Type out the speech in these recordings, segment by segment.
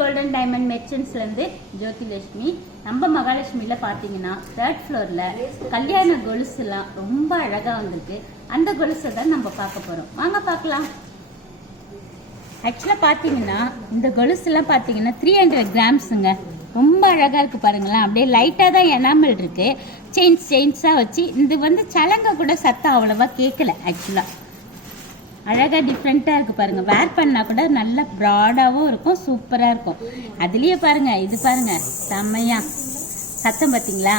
Golden diamond மெர்ச்சன்ட்ஸ்லேருந்து Jyothilakshmi. நம்ம மகாலட்சுமியில் பார்த்தீங்கன்னா 3rd ஃப்ளோரில் கல்யாண கொலுசுலாம் ரொம்ப அழகாக வந்திருக்கு. அந்த கொலுசை தான் நம்ம பார்க்க போகிறோம். வாங்க பார்க்கலாம். ஆக்சுவலாக பார்த்தீங்கன்னா இந்த கொலுசுலாம் பார்த்தீங்கன்னா 300 கிராம்ஸுங்க. ரொம்ப அழகாக இருக்குது பாருங்களேன். அப்படியே லைட்டாக தான் எனாமல் இருக்குது. செயின்ஸாக வச்சு இது வந்து சலங்கை கூட சத்தம் அவ்வளோவா கேட்கல. ஆக்சுவலாக அழகாக டிஃப்ரெண்ட்டாக இருக்குது பாருங்கள். வேர் பண்ணால் கூட நல்லா ப்ராடாகவும் இருக்கும், சூப்பராக இருக்கும். அதுலேயே பாருங்கள், இது பாருங்கள் செம்மையா சத்தம் பார்த்தீங்களா.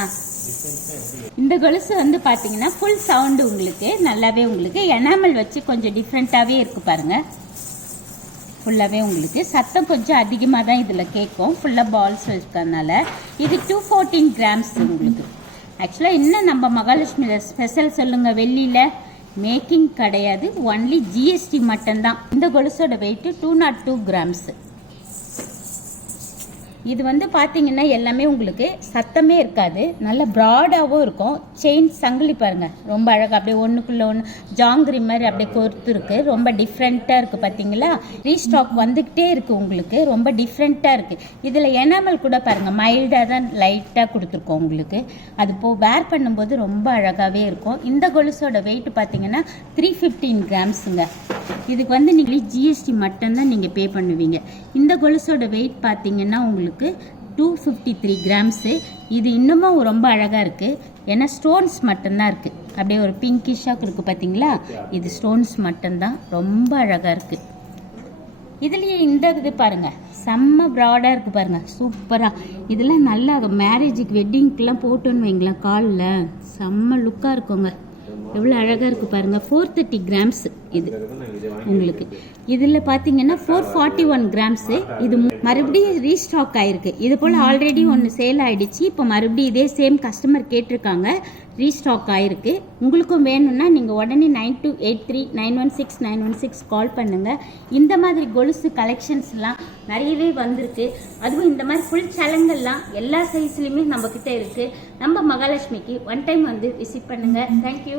இந்த கொலுசு வந்து பார்த்தீங்கன்னா ஃபுல் சவுண்டு உங்களுக்கு நல்லாவே உங்களுக்கு எனாமல் வச்சு கொஞ்சம் டிஃப்ரெண்ட்டாகவே இருக்குது பாருங்கள். ஃபுல்லாகவே உங்களுக்கு சத்தம் கொஞ்சம் அதிகமாக தான் இதில் கேட்கும். ஃபுல்லாக பால்ஸ் இருக்கிறதுனால இது 214 கிராம்ஸ் உங்களுக்கு. ஆக்சுவலாக இன்னும் நம்ம மகாலட்சுமியில் ஸ்பெஷல் சொல்லுங்கள், வெள்ளியில் மேக்கிங் கிடையாது, ஒன்லி ஜிஎஸ்டி மட்டும்தான். இந்த கொலுசோட வெயிட்டு 202 கிராம்ஸு. இது வந்து பார்த்தீங்கன்னா எல்லாமே உங்களுக்கு சத்தமே இருக்காது, நல்ல ப்ராடாகவும் இருக்கும். செயின் சங்கிலி பாருங்கள், ரொம்ப அழகாக அப்படியே ஒன்றுக்குள்ளே ஒன்று ஜாங்கிரி மாதிரி அப்படியே கோர்த்து இருக்குது. ரொம்ப டிஃப்ரெண்ட்டாக இருக்குது பார்த்தீங்களா. ரீஸ்டாக் வந்துக்கிட்டே இருக்குது உங்களுக்கு, ரொம்ப டிஃப்ரெண்ட்டாக இருக்குது. இதில் எனாமல் கூட பாருங்கள் மைல்டாக தான் லைட்டாக கொடுத்துருக்கோம் உங்களுக்கு. அது வேர் பண்ணும்போது ரொம்ப அழகாகவே இருக்கும். இந்த கொலுசோட வெயிட் பார்த்தீங்கன்னா 315 கிராம்ஸுங்க. இதுக்கு வந்து நீங்கள் ஜிஎஸ்டி மட்டும்தான் நீங்கள் பே பண்ணுவீங்க. இந்த கொலுசோட வெயிட் பார்த்தீங்கன்னா உங்களுக்கு 253 கிராம்ஸு. இது இன்னமும் ரொம்ப அழகாக இருக்குது, ஏன்னா ஸ்டோன்ஸ் மட்டும்தான் இருக்குது. அப்படியே ஒரு பிங்கிஷாக இருக்குது பார்த்தீங்களா. இது ஸ்டோன்ஸ் மட்டும்தான், ரொம்ப அழகாக இருக்குது. இதுலேயே இந்த இது பாருங்கள், செம்ம ப்ராடாக இருக்குது பாருங்கள், சூப்பராக. இதெல்லாம் நல்லா மேரேஜுக்கு வெட்டிங்க்கெலாம் போட்டோன்னு வைங்களேன், காலில் செம்ம லுக்காக இருக்குங்க. எவ்வளோ அழகாக இருக்குது பாருங்கள். 430 கிராம்ஸ் இது உங்களுக்கு. இதில் பார்த்தீங்கன்னா 441 கிராம்ஸு. இது மறுபடியும் ரீஸ்டாக் ஆகிருக்கு. இது போல் ஆல்ரெடி ஒன்று சேல் ஆகிடுச்சு. இப்போ மறுபடியும் இதே சேம் கஸ்டமர் கேட்டிருக்காங்க, ரீஸ்டாக் ஆகிருக்கு. உங்களுக்கும் வேணும்னா நீங்கள் உடனே 9283916916 கால் பண்ணுங்கள். இந்த மாதிரி கொலுசு கலெக்ஷன்ஸ்லாம் நிறையவே வந்திருக்கு. அதுவும் இந்த மாதிரி ஃபுல் சலங்கள்லாம் எல்லா சைஸ்லையுமே நம்மக்கிட்ட இருக்குது. நம்ம மகாலட்சுமிக்கு ஒன் டைம் வந்து விசிட் பண்ணுங்கள். தேங்க்யூ.